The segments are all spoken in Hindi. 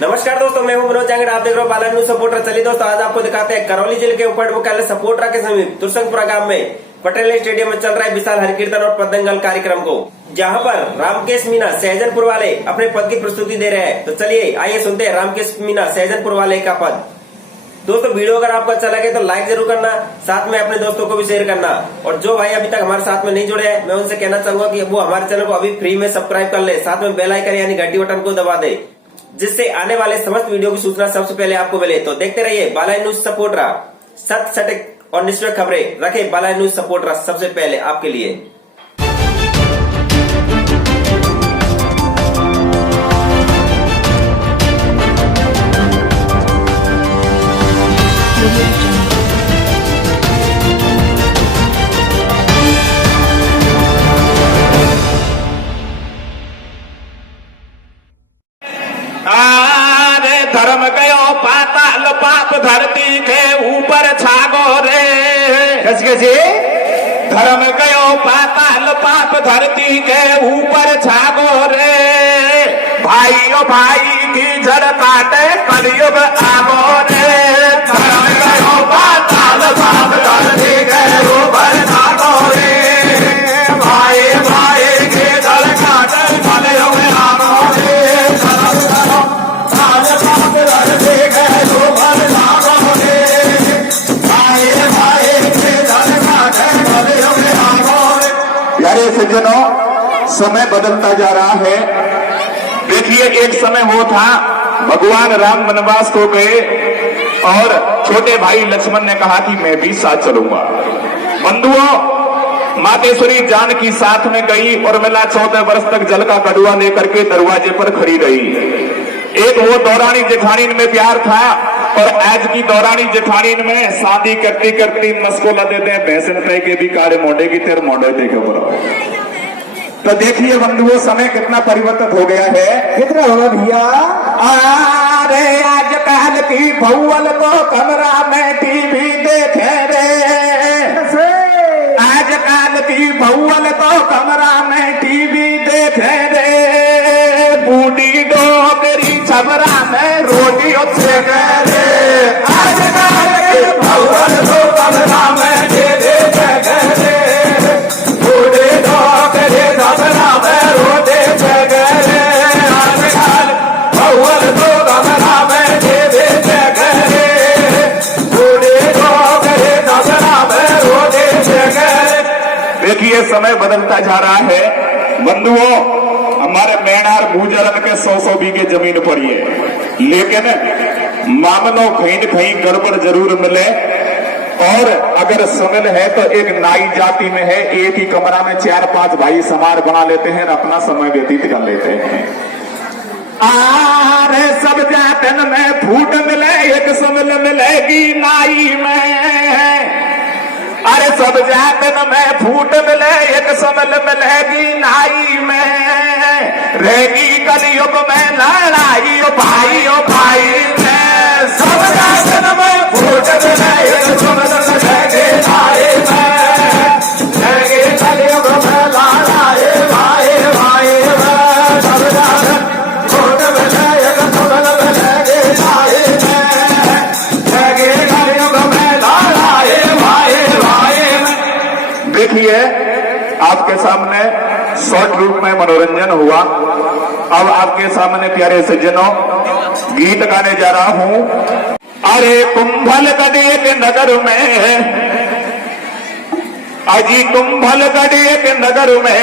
नमस्कार दोस्तों, मैं हूं मनोज जांगड़। आप देख रहे हो बाला न्यूज सपोर्टर। चलिए दोस्तों, आज आपको दिखाते हैं करौली जिले के उप मुख्यालय सपोर्टरा के समीप तुरसंगपुरा गांव में पटेल स्टेडियम में चल रहा है विशाल हरिकीर्तन और पतंगल कार्यक्रम को, जहां पर रामकेश मीणा सहजनपुर वाले अपने पद की प्रस्तुति दे रहे हैं। तो चलिए आइए सुनते हैं रामकेश मीणा सहजनपुर वाले का पद। दोस्तों, वीडियो अगर आपको अच्छा लगे तो लाइक जरूर करना, साथ में अपने दोस्तों को भी शेयर करना। और जो भाई अभी तक हमारे साथ में नहीं जुड़े हैं, मैं उनसे कहना चाहूंगा कि वो हमारे चैनल को अभी फ्री में सब्सक्राइब कर ले, साथ में बेल आइकन यानी घंटी बटन को दबा दे, जिससे आने वाले समस्त वीडियो की सूचना सबसे पहले आपको मिले। तो देखते रहिए बाला न्यूज सपोर्टरा, सत्य सटीक और निष्पक्ष खबरें रखे बाला न्यूज सपोर्टरा सबसे पहले आपके लिए। धर्म गयो पाताल पाप धरती के ऊपर छागो रे। कैसे धर्म गयो पाताल पाप धरती के ऊपर छागो रे। भाइयों भाई की जड़ काटे कलयुग आगो रे। धर्म गयो पाताल पाप धरती के ऊपर छागो रे। भाई भाई की जड़ काटे कलयुग आगो रे। प्यारे सज्जनों, समय बदलता जा रहा है। देखिए, एक समय वो था भगवान राम वनवास को गए और छोटे भाई लक्ष्मण ने कहा कि मैं भी साथ चलूंगा। बंधुओं, मातेश्वरी जानकी साथ में गई और मिला 14 वर्ष तक जल का कड़ुआ लेकर के दरवाजे पर खड़ी रही। एक वो दौरानी जेठानी में प्यार था और आज की दौरानी जेठानी में शादी करती करती मस्को लदे दे भैंसन तय के भी कारे मोडे की तेर मोडे देखे बोला। तो देखिए बंधुओं, समय कितना परिवर्तित हो गया है। कितना होगा भैया? अरे आजकल की भौवल को कमरा में टीवी देखे रे। आजकल की भौवल को कमरा में टीवी देखे रे। बूढ़ी डोगरी छबरा में रोटी सेके रे। आजकल की भौवल को कमरा में टीवी देखे रे। बूढ़ी डोगरी छबरा में रोटी सेके रे। आजकल भौवल को कमरा में टीवी देखे रे। बूढ़ी डोगरी छबरा में रोटी सेके रे। देखिए, समय बदलता जा रहा है। बंधुओं, हमारे मेणार भूजलन के 100 बीघे जमीन पड़ी है, लेकिन मामलों कहीं न कहीं गड़बड़ जरूर मिले। और अगर समझ है तो एक नाई जाति में है, एक ही कमरा में 4-5 भाई समार बना लेते हैं और अपना समय व्यतीत कर लेते हैं। अरे सब जातन में फूट मिले, एक समल मिलेगी नाई में। अरे सब जातन में फूट मिले, एक समल मिलेगी नाई में। रहेगी कलयुग में लड़ाई भाई ओ भाई में। सब जातन में फूट मिले, एक समल मिलेगी नाई में। रहेगी कलयुग में लड़ाई भाई भाई में। सब जातन फूट मिले, एक समल मिलेगी नाई में। रहेगी कलयुग में लड़ाई भाई भाई में। देखिए, आपके सामने शॉर्ट रूप में मनोरंजन हुआ। अब आपके सामने प्यारे सज्जनों गीत गाने जा रहा हूं। अरे कुंभलगढ़ एक नगर में, अजी कुंभलगढ़ एक नगर में।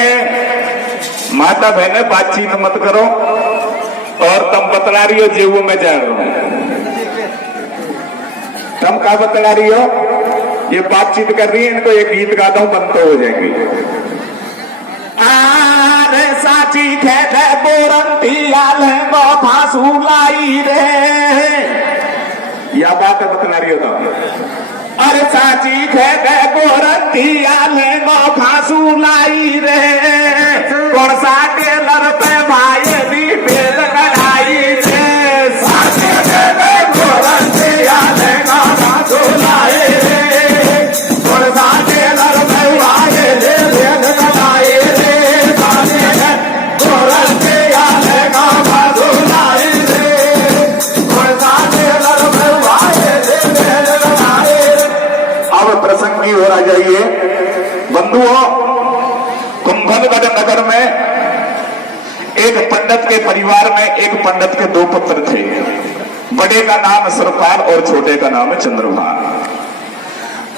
माता बहने बातचीत मत करो और तुम बतला रही हो जेबू में जा रहा हूं। तुम क्या बतला रही हो? ये बातचीत कर रही है, इनको एक गीत गाता हूं, बंद तो हो जाएंगी। अरे साची खेत बोरंती आले गो फांसू लाई रे। या बात बतला रही हो तो? अरे साची खेत बोरंती आले गो फांसू लाई रे। कौन सा टेलर पे भाई भी बेल कढ़ाई रे। साची खेत बोरंती आले गो फांसू लाई रे। कौन सा टेलर पे भाई भी बेल कढ़ाई रे। साची खेत बोरंती आले गो फांसू लाई रे। परिवार में एक पंडित के दो पुत्र थे। बड़े का नाम सुरपाल और छोटे का नाम चंद्रभान।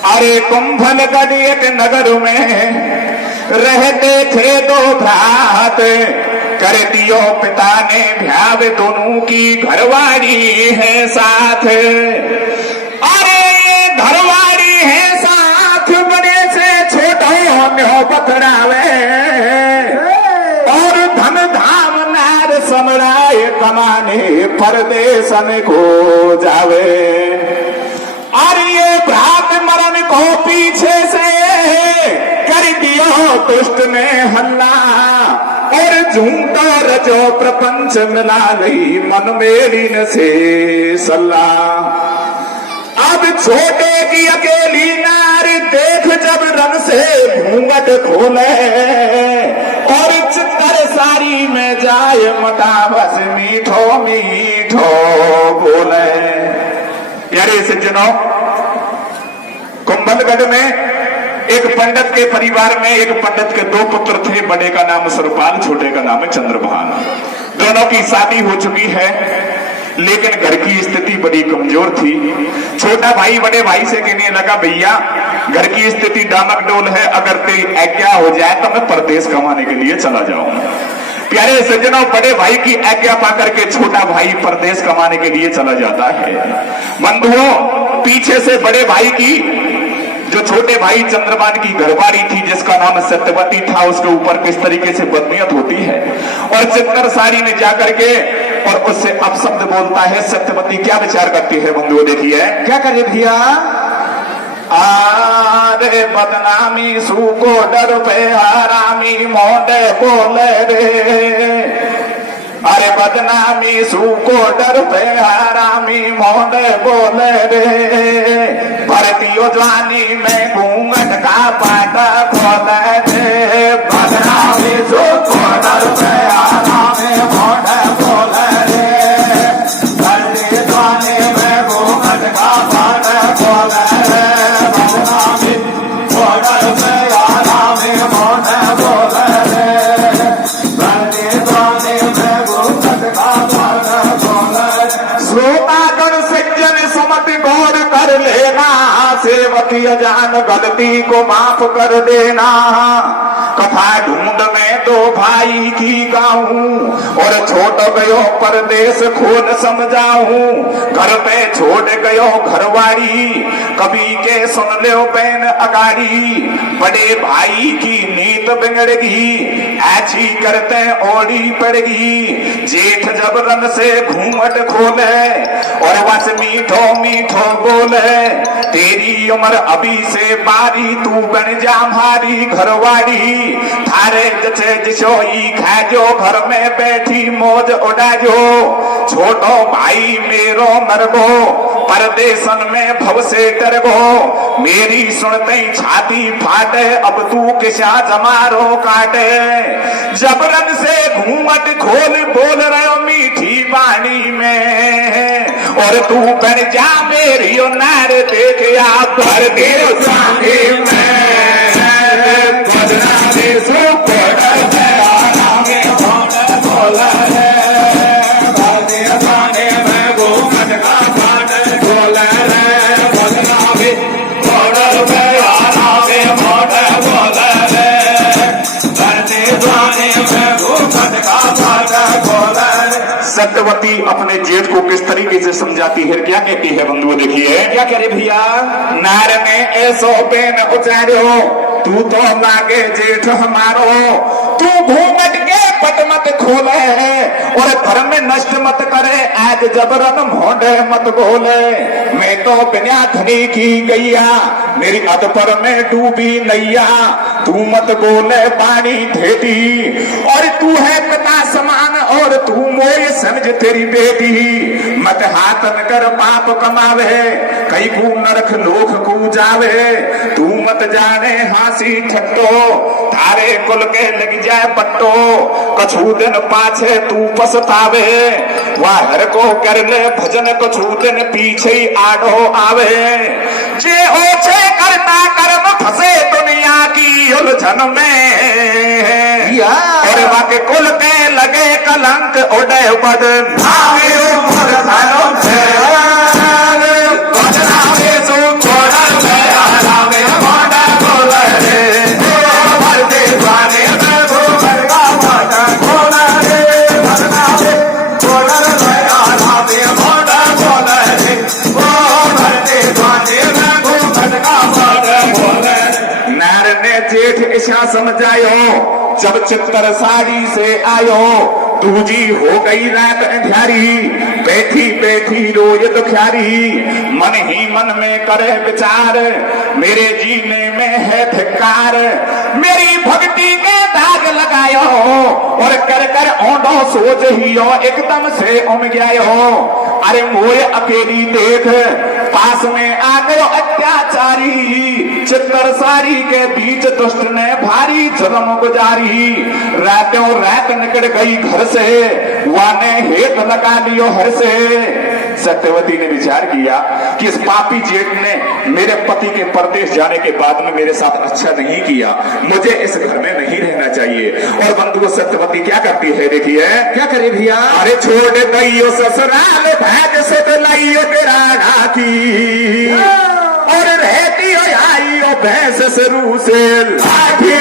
अरे कुंभलगढ़ एक नगर में रहते थे दो भ्रात, कर दियो पिता ने भ्याव दोनों की घरवाड़ी है साथ। अरे ये घरवाड़ी है साथ, बड़े से छोटों में पकड़ावे और धन धाम नार समराय कमाने परदेशन को जावे। और ये भ्रात मरण को पीछे से कर दियो दुष्ट ने हल्ला, और झूठो रजो प्रपंच मिला नहीं मन मेरी न से सल्लाह। अब छोटे की अकेली नार देख जब रन से घूंघट खोले, और चित्तर सारी में जाए मटा बस मीठो मीठो बोले। प्यारे सज्जनों, कुंभलगढ़ में एक पंडित के परिवार में एक पंडित के दो पुत्र थे। बड़े का नाम सुरपाल, छोटे का नाम चंद्रभान। दोनों की शादी हो चुकी है, लेकिन घर की स्थिति बड़ी कमजोर थी। छोटा भाई बड़े भाई से कहने लगा, भैया घर की स्थिति डामाडोल है, अगर तेरी आज्ञा हो जाए तो मैं परदेश कमाने के लिए चला जाऊं। प्यारे सज्जनों, बड़े भाई की आज्ञा पाकर के छोटा भाई परदेश कमाने के लिए चला जाता है। बंधुओं, पीछे से बड़े भाई की जो छोटे भाई चंद्रभान की घरवाड़ी थी जिसका नाम सत्यवती था, उसके ऊपर किस तरीके से बदनीयत होती है, और चित्तर सारी में जाकर के और उससे अपशब्द बोलता है। सत्यवती क्या विचार करती है बंधुओं, देखिए क्या करे भैया। आरे बदनामी सूको डर पे हरामी मोडे बोले रे। अरे बदनामी सूको डर पे हरामी मोडे बोले रे। भरतियो जवानी में घूंघट का पाटा खोले रे। बदनामी सूको डर पे हरामी मोडे बोले रे। भरती जवानी में घूंघट का पाटा खोले रे। सेवकी अजान गलती को माफ कर देना। कथा ढूंढ में दो भाई की गाऊं, और छोड़ गयो परदेश खोल समझाऊं। घर पे छोड़ गयो घरवाड़ी, कभी के सुन लो बैन अगाड़ी। बड़े भाई की नीत बिगड़गी, ऐसी करते ओढ़ी पड़गी। जेठ जब रन से घूंघट खोले, और बस मीठो मीठो बोले। तेरी उम्र अभी से बारी, तू बन जा हमारी घरवाड़ी। थारे जचे जिसोई खाजो, घर में बैठी मौज उड़ाजो। छोटो भाई मेरो मरगो, परदेशन में भव से डरगो। मेरी सुनते ही छाती फाटे, अब तू किसा जमारो काटे। जबरन से घूमट खोल बोल रहे मीठी वाणी में, और तू बन जा मेरी नार देख या भर देव सांगे में। बदनामी सूको डर पे हरामी मोडे बोले रे। भरती जवानी में घूंघट का पाटा खोले रे। बदनामी डर पे हरामी मोडे बोले रे। भरती जवानी में घूंघट का पाटा खोले रे। सत्यवती अपने जेठ को किस तरीके से समझाती है, क्या कहती है बंधुओं, देखिए क्या करे भैया। नार ने ऐसो बेन उचारो, तू तो लागे जेठ हमारो। तू घूंघट के पट मत खोले, और धर्म में नष्ट मत करे। आज जबरन मोढ़े मत बोले। मैं तो बिना धनी की गैया, मेरी अधपर में डूबी नैया। तू मत बोले पानी धेती, और तू है पिता समान, और तू मोय समझ तेरी बेटी। मत हाथ न कर पाप कमावे, कई को नरक लोक को जावे। तू मत जाने हासी ठट्टो, थारे कुल के लग जाए पट्टो। कछु दिन पाछे तू पछतावे, वाहर को कर ले भजन कछु दिन पीछे आडो आवे। जे ओछे करता कर्म फंसे दुनिया की उलझन में, और वाके कुल के लगे कल कलंक उड़े पद नामी उमर धनो बदनामे सो कोड़ा में आरामे मोड़ा बोले रे भरते स्वाने में भूखर का मोड़ा बोले रे बदनामे कोड़ा में आरामे मोड़ा बोले रे भरते स्वाने में भूखर का मोड़ा बोले नार ने जेठ ऐसा समझायो जब चित्तर साड़ी से आयो दूजी हो गई रात अंधियारी बैठी बैठी रोज दुखियारी मन ही मन में करे विचार मेरे जीने में है धिक्कार मेरी भक्ति के दाग लगायो और कर कर ओंडो सोच ही एकदम से उम गयो अरे मोए अकेली देख पास में आ गयो अत्याचारी चित्तर सारी के बीच दुष्ट ने भारी जुर्म गुजारी रातों रात निकल गई घर से वाने हेत लगा लियो हर से सत्यवती ने विचार किया कि इस पापी जेठ ने मेरे पति के परदेश जाने के बाद में मेरे साथ अच्छा नहीं किया मुझे इस घर में नहीं रहना चाहिए और बंधु सत्यवती क्या करती है देखिए क्या करे भैया अरे छोड़ दैयो ससुराल भाग से तो लाइयो तेरा ढाकी और रहती हो आई हो भैंस सरू से लाठी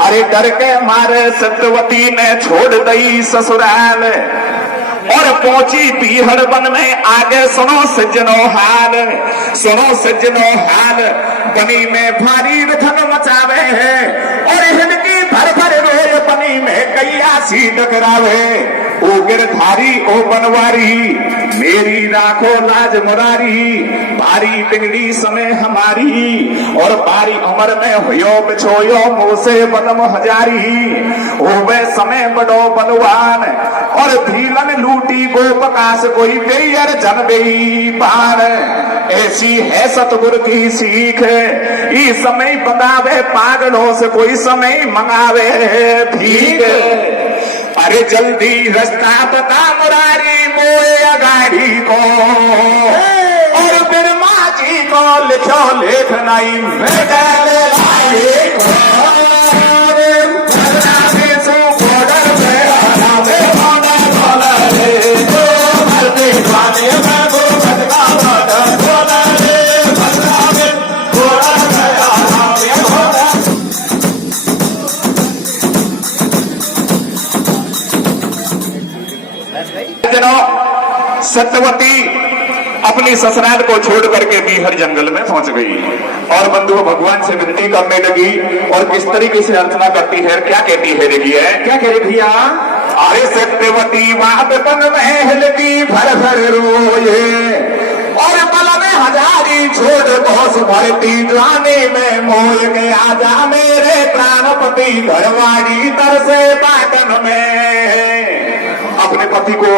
अरे डर के मारे सत्यवती ने छोड़ दई ससुराल और पहुंची पीहड़ वन में आगे सुनो सज्जनो हाल बनी में भारी रुथन मचावे है और हिंदकी भर भर रोए बनी में कैया सी टकरावे ओ गिरधारी ओ बनवारी मेरी राखो लाज मुरारी बारी बिगड़ी समय हमारी और बारी उम्र में हुयो बिछोयो मोसे बदम हजारी होवे समय बड़ो बलवान और धीलन लूटी गोपकाश कोई बेयर जन बेई बाण ऐसी है सतगुरु की सीख इस समय बंदावे पागलों से कोई समय मंगावे भीख अरे जल्दी रास्ता बता मुरारी मोए अगाड़ी को और बिरमा जी को लिखो लेखनाई सत्यवती अपनी ससुराल को छोड़ करके बीहड़ जंगल में पहुंच गई और बंधुओं भगवान से विनती करने लगी और किस तरीके से अर्चना करती है क्या कहती है देखिए क्या कह रही भैया अरे सत्यवती बात बन महल की भर भर रोए और बल में हजारी छोड़ दोष भरती जाने में मोल के आजा मेरे प्राणपति घरवाड़ी तरसे बाटन में अपने पति को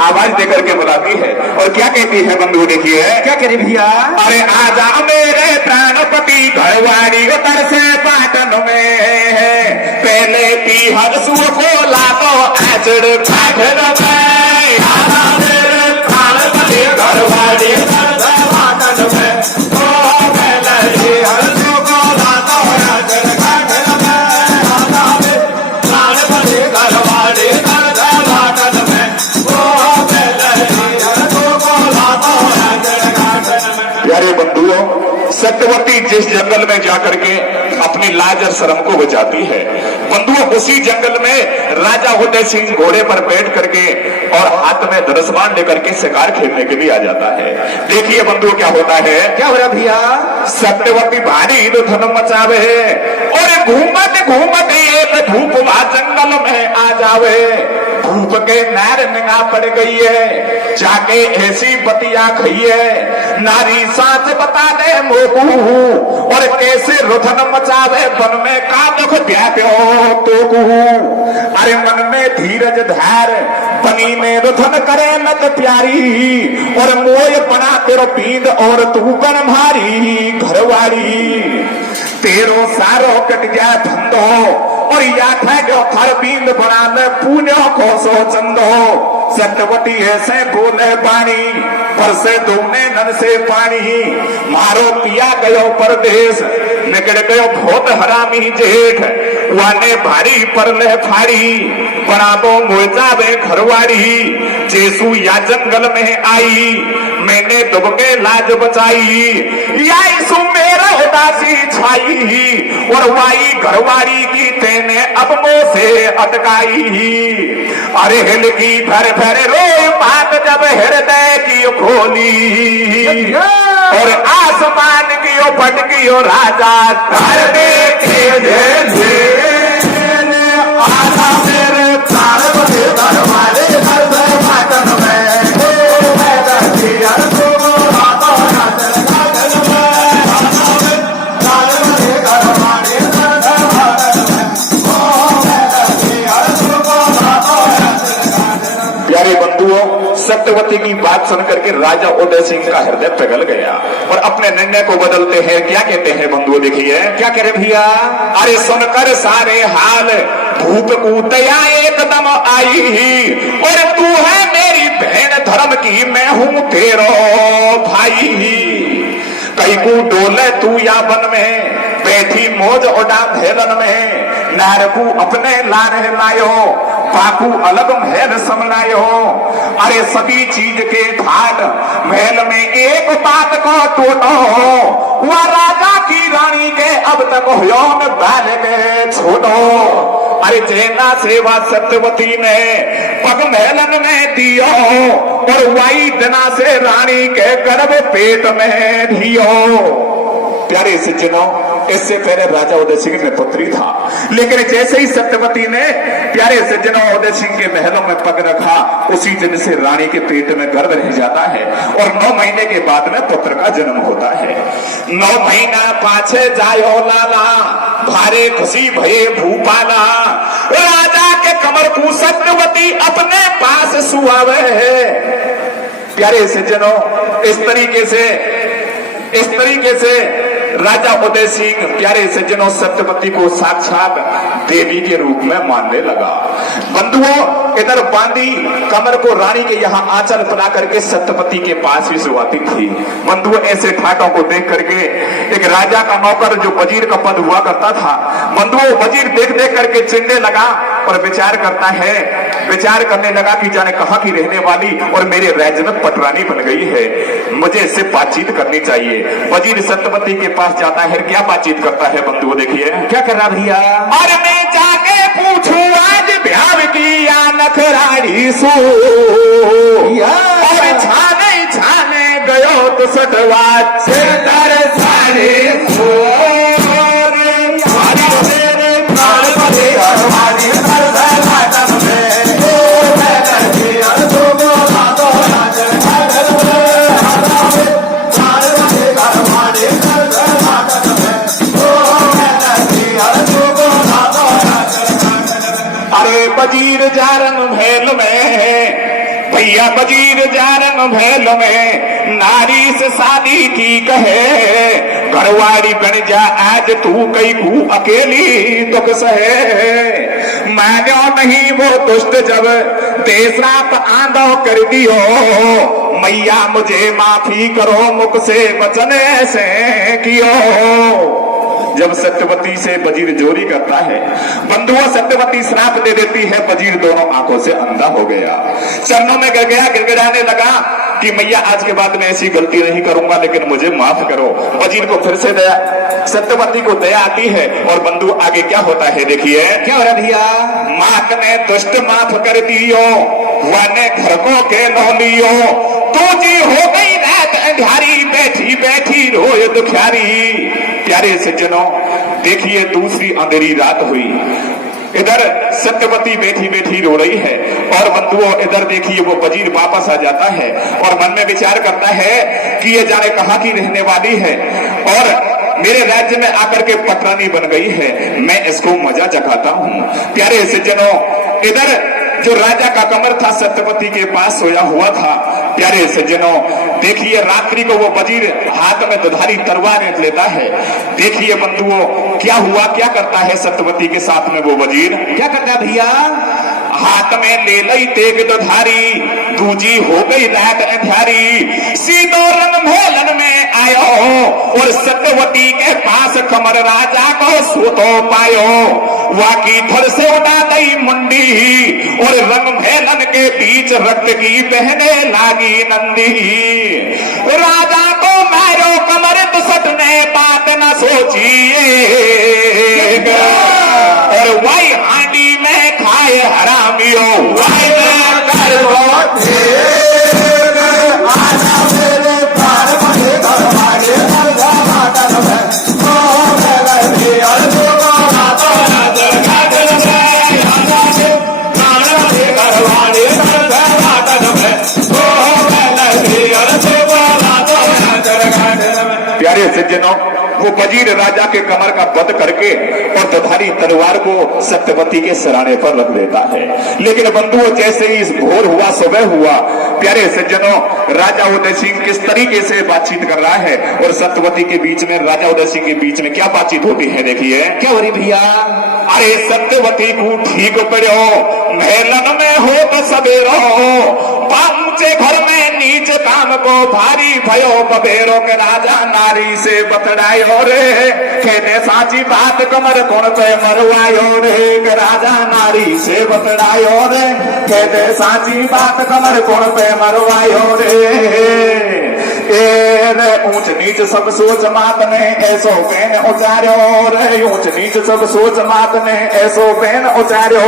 आवाज देकर के बुलाती है और क्या कहती है बंधु देखिए क्या कह रही भैया अरे आजा मेरे प्राणपति घरवाड़ी उतर से पाटन में पहले पीहर सुर को लातो आचड़ पाटन में आजा मेरे प्राणपति घरवाड़ी उतर से पाटन में पहले पीहर सुर को लातो आचड़ पाटन में आजा मेरे प्राणपति घरवाड़ी उतर से पाटन में प्यारे बंधुओं सत्यवती जिस जंगल में जाकर के अपनी लाज और शर्म को बचाती है बंधुओं उसी जंगल में राजा उदय सिंह घोड़े पर बैठ करके और हाथ में धनुष्बाण लेकर के शिकार खेलने के लिए आ जाता है देखिए बंधुओं क्या होता है क्या हो रहा भैया सत्यवती भारी धन मचावे और घूमत घूमत एक धूप जंगल में आ जावे धूप के नैर निगाह पड़ गई है जाके ऐसी बतिया खई है नारी साच बता दे मोकू और कैसे रुधन मचावे बन में का दुख प्याप्यो तो कहू अरे मन में धीरज धार बनी में रुधन करे मत प्यारी और मोय बना तेरो पींद और तू बन भारी घरवाड़ी तेरो सारो कट जाए धंधो और या था जो थर बींद बना ले पुण्यो को सो चंदो सत्यवती ऐसे बोले बाणी पर से दोने नन से पानी मारो पिया गयो परदेश निकल गयो बहुत हरामी जेठ वाने भारी पर ले फाड़ी बनाबो मोजावे घरवाड़ी जेसु या जंगल में आई मैंने दुबके लाज बचाई या इसु मेरा उदासी छाई और वाई घरवाड़ी की तेने अब मुंह से अटकाई अरे हिल की भर भर रोई बात जब हृदय की खोली और आसमान की ओ फटकी ओ राजा धर देखे आधा मेरे प्राण बने दरबारे हर मातन में प्यारे बंधुओं, सत्यवती की बात सुनकर के राजा उदय सिंह का हृदय पिघल गया और अपने निर्णय को बदलते हैं। क्या कहते हैं बंधुओं, देखिए क्या कह रहे भैया। अरे सुनकर सारे हाल भूप को दया एकदम आई ही और तू है मेरी बहन धर्म की मैं हूं तेरो भाई कई को डोले तू या बन में बैठी मौज उड़ा भेलन में नारकू अपने लारे लायो पाकू अलग महल समलायो अरे सभी चीज के ठाट महल में एक बात को टोटो वह राजा की रानी के अब तक यौन बाल के छोड़ो अरे जैना सेवा सत्यवती ने पग महलन में दियो और वाई जना से रानी के गर्भ पेट में धियो। प्यारे सज्जनों, इससे पहले राजा उदय सिंह में पुत्री था, लेकिन जैसे ही सत्यवती ने प्यारे सज्जनों उदय सिंह के महलों में पग रखा उसी दिन से रानी के पेट में गर्भ रह जाता है और 9 महीने के बाद में पुत्र का जन्म होता है। 9 महीना पाछे जायो लाला भारे खुशी भये भूपाला राजा के कमर को सत्यवती अपने पास सुआवे है। प्यारे सज्जनों, इस तरीके से राजा उदय सिंह प्यारे सज्जनों सत्यवती को साक्षात देवी के रूप में मानने लगा। बंधुओं, इधर बांधी कमर को रानी के यहाँ आंचल बना करके सत्यवती के पास भी सुहाती थी। बंधुओं, ऐसे ठाटों को देख करके एक राजा का नौकर जो वजीर का पद हुआ करता था, बंधुओं वजीर देख देख करके चिढ़ने लगा और विचार करने लगा कि जाने कहाँ की रहने वाली और मेरे राज्य में पटरानी बन गई है, मुझे इससे बातचीत करनी चाहिए। वजीर सत्यवती के पास जाता है, क्या बातचीत करता है बंधुओं, देखिए क्या कर रहा भैया। और मैं जाके पूछूं आज ब्याह की या नखराड़ी सो और छाने गयो तो सटवा से दर सारे सो वजीर जारन महल में भैया वजीर जारन महल में नारी से शादी की कहे घरवाड़ी बन जा आज तू कई को अकेली दुख सहे मानो नहीं वो दुष्ट जब देशराप आंदो कर दियो मैया मुझे माफी करो मुख से वचन ऐसे कियो। जब सत्यवती से वजीर जोरी करता है, बंधुओं सत्यवती श्राप दे देती है, वजीर दोनों आंखों से अंधा हो गया, चरणों में गिड़गिड़ाने लगा कि मैया आज के बाद मैं ऐसी गलती नहीं करूंगा लेकिन मुझे माफ करो। वजीर को फिर से सत्यवती को दया आती है और बंधु आगे क्या होता है देखिए। क्या हो रहा भैया। मात ने दुष्ट माफ कर दियो वाने घर को के लो लियो तो जी हो गई रात अंधारी बैठी बैठी रोए दुखियारी। प्यारे सज्जनों, देखिए दूसरी अंधेरी रात हुई, इधर सत्यवती बैठी बैठी रो रही है और बंधुओं इधर देखिए वो वजीर वापस आ जाता है और मन में विचार करता है कि ये जाने कहाँ की रहने वाली है और मेरे राज्य में आकर के पटरानी बन गई है, मैं इसको मजा चखाता हूँ। प्यारे सज्जनों, इधर जो राजा का कमर था सत्यवती के पास सोया हुआ था प्यारे सज्जनों, देखिए रात्रि को वो वजीर हाथ में दुधारी तलवार लेता है। देखिए बंधुओं क्या हुआ, क्या करता है सत्यवती के साथ में वो वजीर, क्या करता है भैया? हाथ में ले लई तेग दुधारी, दूजी हो गई रात अंधारी। सीधो रंग मेलन में आयो और सत्यवती के पास कमर राजा को सूतो पायो। वाकी धड़ से उड़ा गई मुंडी और रंग मेलन के बीच रक्त की बहने लागी नंदी। राजा को मारो कमर दुसट ने बात न सोचिए और वही हांडी में खाए हरामियों। वही में प्यारे सज्जनों, वो वजीर राजा के कमर का वध करके और दुधारी तलवार को सत्यवती के सराने पर रख देता है। लेकिन बंधुओं जैसे ही इस भोर हुआ, सुबह हुआ, प्यारे सज्जनों, राजा उदय सिंह किस तरीके से बातचीत कर रहा है और सत्यवती के बीच में, राजा उदय सिंह के बीच में क्या बातचीत होती है। देखिए क्या हो रही भैया? अरे सत्यवती को ठीक पड़ो, मेलन में हो तो सबेरो, पहुंचे घर में नीच काम को भारी भयो बबेरो के राजा नारी से बतड़ायो रे। कहते साची बात कमर कौन पे मरवायो रे, के राजा नारी से बतड़ायो रे। कहते साची बात कमर कौन पे मरवायो रे। ऊंच नीच सब सोच मात ने ऐसो बेन उचार्यो रे, ऊंच नीच सब सोच मात ने ऐसो बेन उचार्यो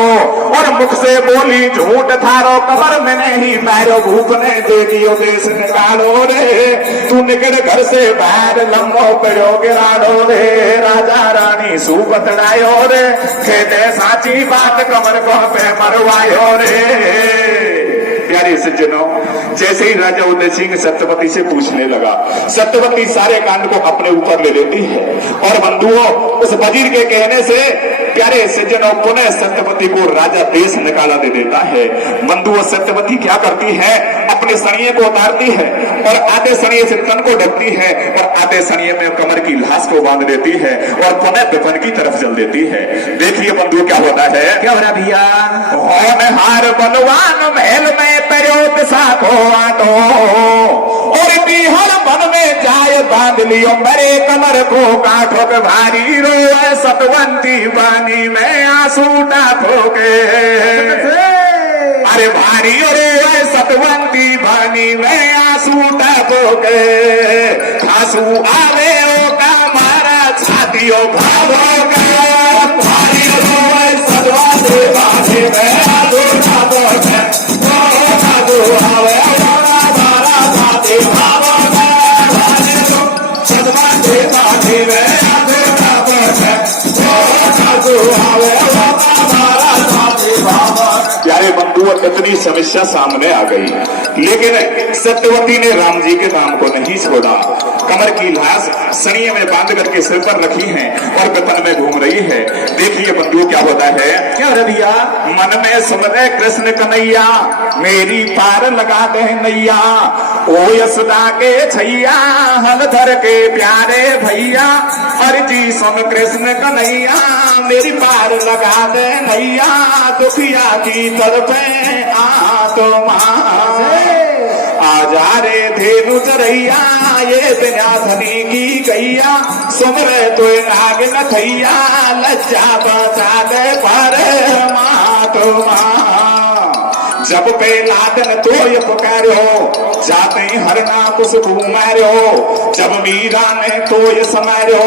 और मुख से बोली झूठ थारो कमर में नहीं पैरो। भूख ने दे दियो देश निकालो रे, तू निकल घर से बाहर लंबो पड़ो गिराड़ो रे। राजा रानी सू बतड़ायो रे, कहते साची बात कमर को पे मरवायो रे। प्यारे सज्जनों, जैसे ही राजा उदय सिंह सत्यवती से पूछने लगा, सत्यवती सारे कांड को अपने ऊपर ले लेती है और बंधुओं उस वजीर के कहने से प्यारे सज्जनों पुनः सत्यवती को राजा देश निकाला दे देता है। बंधुओं सत्यवती क्या करती है, अपने सणिये को उतारती है और आधे सणिये से तन को ढकती है और आधे सणिये में कमर की लाश को बांध देती है और पुनः विपन की तरफ चल देती है। देखिए बंधु क्या होता है, क्या हो रहा भैया? होनहार बलवान महल में प्रयोग साखो आटो और बिहर मन में जाय बांध लियो मेरे कमर को काठो के भारी रोए सतवंती पानी में आंसू डाको के। अरे भारी रोए सतवंती पानी में आंसू डाको के। आंसू आवे ओ का मारा छातियों भावो के। भारी रोए सतवंती पानी में आंसू डाको के। प्यारे बंधुओं इतनी समस्या सामने आ गई, लेकिन सत्यवती ने राम जी के नाम को नहीं छोड़ा। कमर की लाश सणिये में बांध करके सिर पर रखी है और विपन में घूम रही है। देखिए बंधुओं क्या होता है, क्या हो रहा भैया? मन में सुन रहे कृष्ण कन्हैया मेरी पार लगा दे नैया। ओ यशोदा के छैया हलधर के प्यारे भैया, अर्जी सुन कृष्ण कन्हैया मेरी पार लगा दे नैया। दुखिया की तरफे आ तो आजा रे धेनु चरैया, ये बिना धनी की गैया। सुमरे तो नाग न थैया, लज्जा बचा दे पर माँ तो जब पे लादन तो ये पुकारो, जाते ही हरना कुसकू मारो। जब मीरा ने तो ये समारो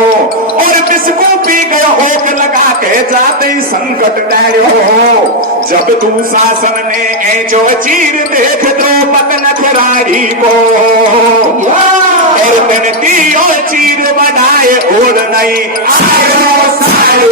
और बिस्कू पी गयो होक लगा के जाते ही संकट डारो। जब तू शासन ने ए जो चीर देख तो पतन खराड़ी को और बनती और चीर बनाए ओढ़ नहीं आयो सारे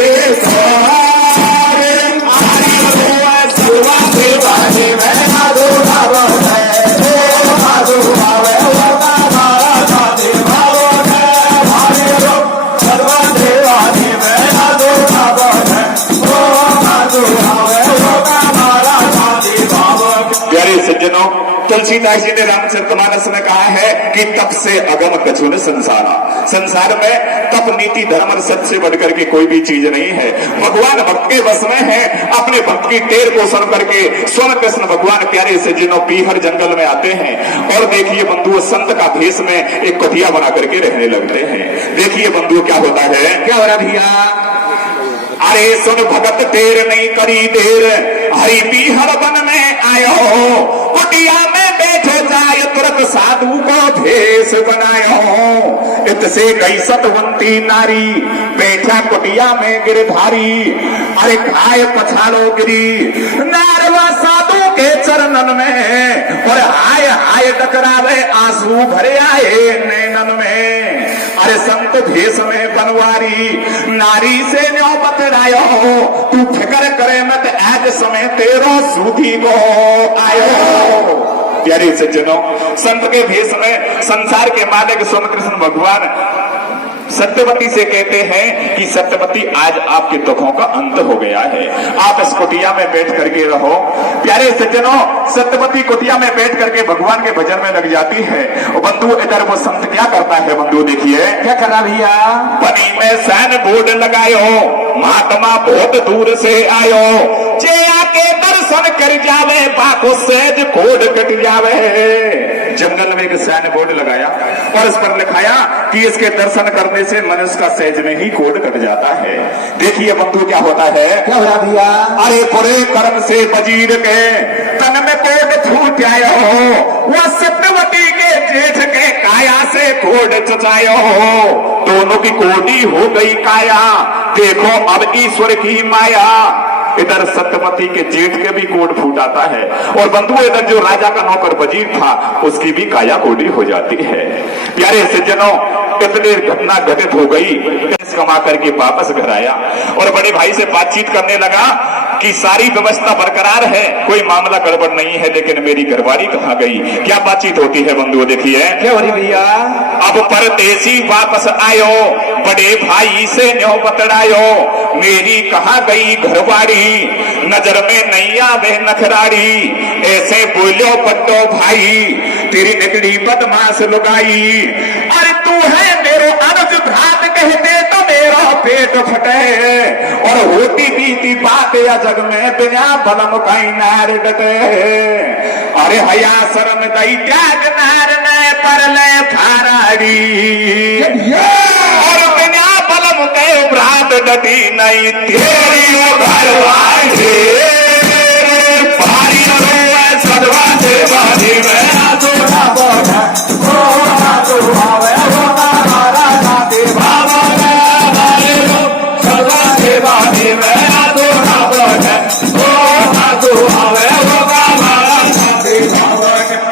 प्यारे सज्जनों, तुलसीदास जी ने रामचरितमानस में कहा है कि तप से अगम कछुन संसारा। संसार में तप नीति धर्म और सत्य से बढ़कर के कोई भी चीज नहीं है। भगवान भक्त के वश में है। अपने भक्त की टेर को सुन करके स्वयं कृष्ण भगवान प्यारे से जिन्हों पीहर जंगल में आते हैं और देखिए बंधुओं संत का भेष में एक कुटिया बना करके रहने लगते हैं। देखिए बंधुओं क्या होता है, क्या हो रहा भैया। अरे सुन भगत तेर नहीं करी देर, हरि पीहर वन में आयो, कुटिया में बैठे जाय तुरंत साधु को भेष बनायो। इत से गई सतवंती नारी, बैठा कुटिया में गिरधारी, अरे खाए पछाड़ो गिरी, नारवा साधु के चरणन में, और हाय हाय टकरावे आंसू भरे आए नैनन में। अरे संत भेष में बनवारी, नारी से न्यो बतरायो, तू फिकर करे मत आज समय तेरा सूधी को आयो। प्यारे सज्जनों, संत के भेष में संसार के मालिक स्वयं कृष्ण भगवान सत्यवती से कहते हैं कि सत्यवती आज आपके दुखों का अंत हो गया है, आप इस कुटिया में बैठ करके रहो। प्यारे सज्जनों, सत्यवती कुटिया में बैठ करके भगवान के भजन में लग जाती है। बंधु इधर वो संत क्या करता है, बंधु देखिए क्या करा भैया। पनी में सैन बोर्ड लगायो, महात्मा बहुत दूर से आयो, जे आके दर्शन कर जावे बाको सहज कोड कट जावे। जंगल में एक सैन बोर्ड लगाया और इस पर लिखाया कि इसके दर्शन करने से मनुष्य का सहज में ही कोड कट जाता है। देखिए बंधु क्या होता है, क्या हो रहा भैया। अरे बुरे कर्म से वजीर के तन में कोड फूट आयो, वह सत्यवती के जेठ के काया से कोड चचायो। दोनों की कोडी हो गई काया, देखो अब ईश्वर की माया। इधर सत्यवती के जेठ के भी कोड फूट आता है और बंधु इधर जो राजा का नौकर वजीर था उसकी भी काया कोडी हो जाती है। प्यारे सज्जनों, इतनी घटना घटित हो गई, पैसे कमा करके वापस घर आया और बड़े भाई से बातचीत करने लगा कि सारी व्यवस्था बरकरार है, कोई मामला गड़बड़ नहीं है, लेकिन मेरी घरवाली कहाँ गई। क्या बातचीत होती है बंधुओं, देखिए क्या हो रही भैया। अब परदेसी वापस आयो, बड़े भाई से न्यो बतड़ायो, मेरी कहाँ गई घरवाड़ी, नजर में नहीं आवे नखराड़ी। ऐसे बोलो बड्डो भाई, तेरी निकली बदमाश लुगाई। अरे तू है मेरे अनुज भ्रात, कहते तो मेरा पेट फटे, और होती बीती बात या जग में बिना बलम कहीं नार डटे। अरे हया शर्म दई त्याग नार ने परले फाराड़ी, और बिना बलम के भ्रात डटी नहीं तेरी घरवाली। भारी रोए सदवा से बाधी में आजोड़ा बोधा,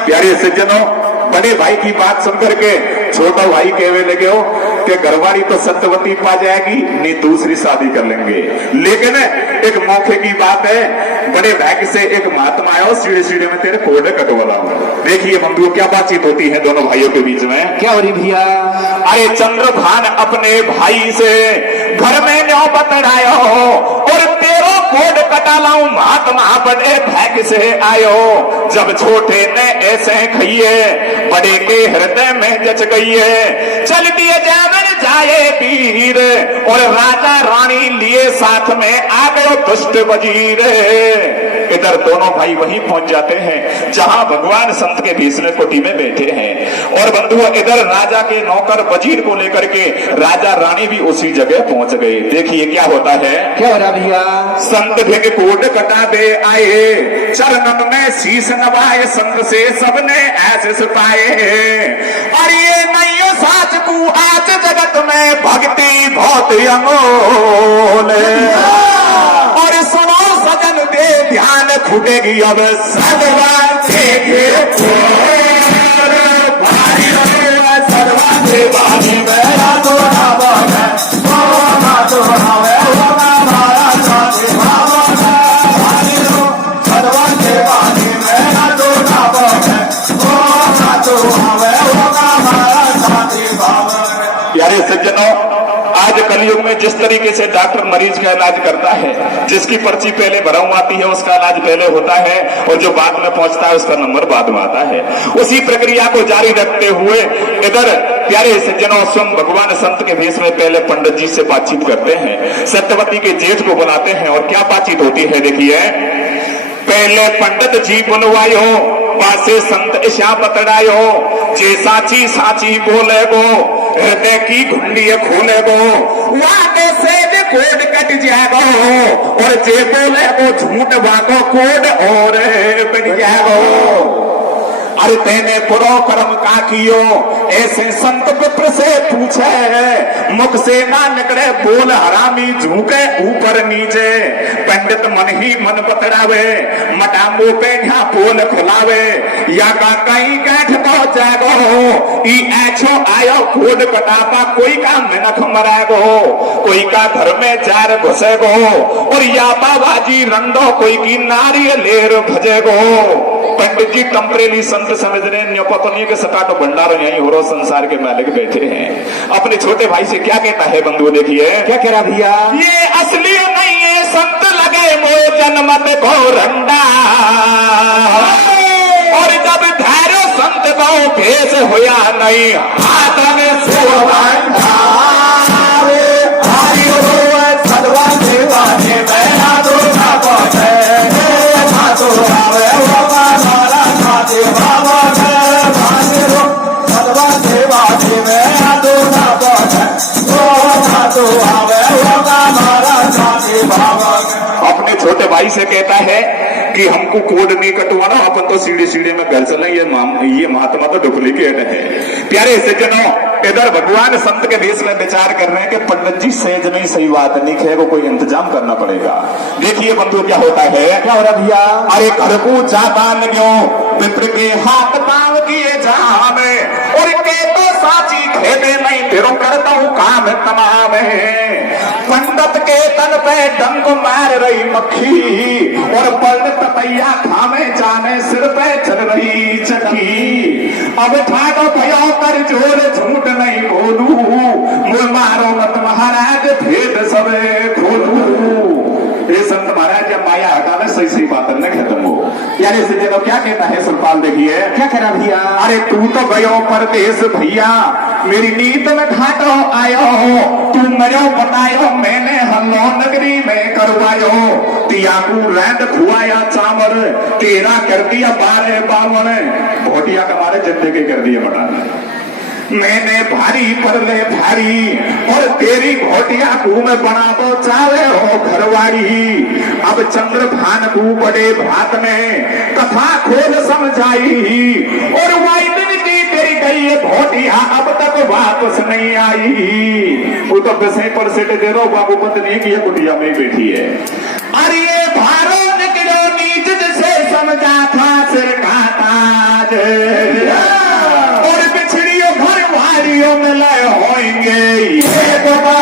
प्यारे सज्जनों, बड़े भाई की बात सुनकर के छोटा भाई कहने लगे हो कि घरवाली तो सत्यवती पा जाएगी, नहीं दूसरी शादी कर लेंगे। लेकिन एक मौके की बात है, बड़े भाई से एक महात्मा आया, सीढ़े सीढ़े में तेरे कोड कटवाला हूं। देखिए बंधुओं क्या बातचीत होती है दोनों भाइयों के बीच में, क्या हो रही भैया। अरे चंद्रभान अपने भाई से घर में न्यो बतड़ायो, और तेरो कोड कटा लाऊं, महात्मा बड़े भाग से आयो। जब छोटे ने ऐसे खइए, बड़े के हृदय में जच गई है, चल दिए जावन जाए वीर, और राजा रानी लिए साथ में आ गए दुष्ट वजीर। इधर दोनों भाई वहीं पहुंच जाते हैं जहां भगवान संत के भेष में कुटी में बैठे हैं। और बंधुओं इधर राजा के नौकर वजीर को लेकर के राजा रानी भी उसी जगह पहुंच गए। देखिए क्या होता है, क्या हो रहा भैया। संत भिग कोड कटा दे आए, चरणन में शीश नवाए, संत से सबने ऐसे पाए। और ये नहीं साच को आज जगत में भक्ति बहुत अनमोल, और सुनो सजन दे ध्यान फूटेगी अब सदवा के सदवा से बानी मेरा दोना बाना, दोना दोना वे होगा मारा साथी भावना, सदवा से बानी मेरा दोना बाना, दोना दोना वे होगा मारा साथी भावना। प्यारे सज्जनों, आज कलयुग में जिस तरीके से डॉक्टर मरीज का इलाज करता है, जिसकी पर्ची पहले भरम आती है उसका इलाज पहले होता है और जो बाद में पहुंचता है उसका नंबर बाद में आता है, उसी प्रक्रिया को जारी रखते हुए इधर प्यारे सज्जनों स्वयं भगवान संत के भेष में पहले पंडित जी से बातचीत करते हैं, सत्यवती के जेठ को बुलाते हैं और क्या बातचीत होती है देखिए। पहले पंडित जी बुलवायो, पासे संत ईशा बतड़ायो, जे साची साची बोले गो, हृदय की घुंडी खोले गो, वाके से भी कोड कट जाएगो, और जे बोले गो झूठ वाको कोड और बिक जाएगो। अरे तेने पुरो कर्म का कियो, ऐसे संत विप्र से पूछे, मुख से ना निकले बोल हरामी, झूके ऊपर नीचे, पंडित मन ही मन बतड़ावे, मटामो पे यहाँ पोल खुलावे, या का कहीं गांठ तो जागो, ई ऐछो आयो कोड कटापा, कोई का मेनख मरागो, कोई का घर में जार घुसेगो, और या बाबाजी रंडो कोई की नारी लेर भजेगो। पंडित जी टेम्परेरी संत समझ रहे हैं, पता नहीं के सटाटो भंडारो यहीं हो रहा, संसार के मालिक बैठे हैं। अपने छोटे भाई से क्या कहता है बंधु, देखिए क्या कह रहा भैया, ये असली नहीं है संत लगे मो जन्मत को रंडा, और जब धैर्य संत को भेष होया नहीं, हाथ में सोवंडा, सदवा देवा ने बैना दो अपने छोटे भाई से कहता है कि हमको कोड नहीं कटवाना, अपन तो सीढ़ी सीढ़ी में घर चलें, ये महात्मा तो डुप्लीकेट है। प्यारे सज्जनों, इधर भगवान संत के भेष में विचार कर रहे हैं कि पंडित जी सहज नहीं, सही बात नहीं है, को कोई इंतजाम करना पड़ेगा। देखिए बंधु क्या होता है, क्या हो रहा भैया, अरे घर को जाता क्यों, पितृ के हाथ पांव किए जाम, और के तो साची खेदे नहीं, फिर करता हूँ काम तमाम, पंडित के तन पे डंक मार रही मक्खी, और पंडित तैया खामे जाने सिर पे चल रही चखी, अब ठाडो भयो कर जोर झूठ नहीं बोलू, मुझ मारो मत महाराज भेद सबे खोलू। ये संत महाराज जब माया हटाने सही सही बात न खत्म हो, यानी सीधे तो क्या कहता है सुरपाल, देखिए क्या कह रहा भैया, अरे तू तो गयो परदेश भैया, मेरी नीत में घाटो आयो, तू मरो बतायो, मैंने हल्लो नगरी में करवायो, तियाकू रैंड खुआया चामर, तेरा कर दिया 12-52, भोटिया कमारे जिंदे के कर दिए बटाने, मैंने भारी पर ले भारी, और तेरी घोटिया को में बना दो चावे हो घरवाड़ी, अब चंद्र भान को बड़े भात में कथा खोल समझाई, और वाइदन की तेरी गई घोटिया अब तक वापस नहीं आई, वो तो बसे पर सेट दे दो बाबू पत्नी की कुटिया में बैठी है। अरे ये भारो निकलो नीच से समझा था सिर का ताज, में लय होंगे ये धोखा,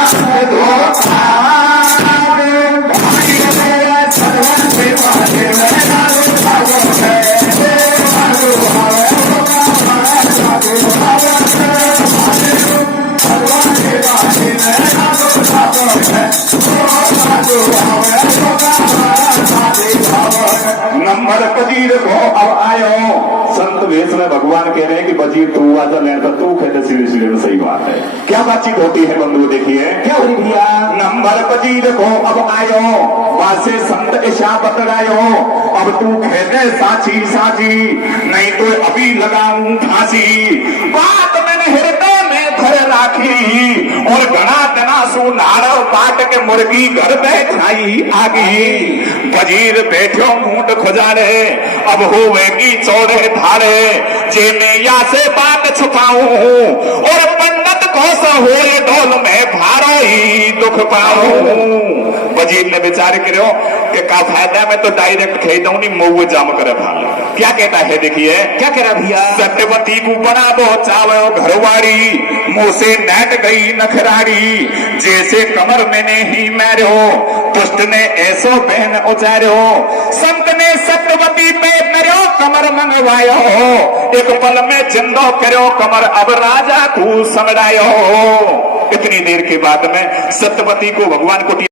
नंबर कदीर को अब आयो, संत वेश में भगवान कह रहे हैं कि बजीर तू आजा लेन पर तू कहते सीधे सीधे में सही बात है। क्या बातचीत होती है बंधु, देखिए क्या हो रही भैया, नंबर बजीर को अब आयो, वासे संत ईशा बतड़ायो, अब तू कहते साची साची, नहीं तो अभी लगाऊं फांसी, बात मैंने हृदय में धर राखी, और घना तना सु नारो बाट के मुर्गी घर बैठाई आगी, बजीर बैठो मूड खुजारे, अब होवेगी चौड़े धारे, जे मैं या से बात छुपाऊं, और पंडित को सहोरे ढोल में भारो ही दुख पाऊं। वजीर ने विचार करो कि का फायदा, मैं तो डायरेक्ट कह दूं नहीं, मऊ जाम करे भाल। क्या कहता है देखिए क्या कह रहा भैया, सत्यवती को बड़ा बहुत चावो घरवाड़ी, मुंह से नेट गई नखराड़ी, जैसे कमर मैंने ही मैरो, पुष्ट ने ऐसो बहन उचारो, संत ने सत्यवती पे मेरो कमर मंगवायो, एक पल में जिंदो करो कमर, अब राजा को समझायो। इतनी देर के बाद में सत्यवती को भगवान कुटिया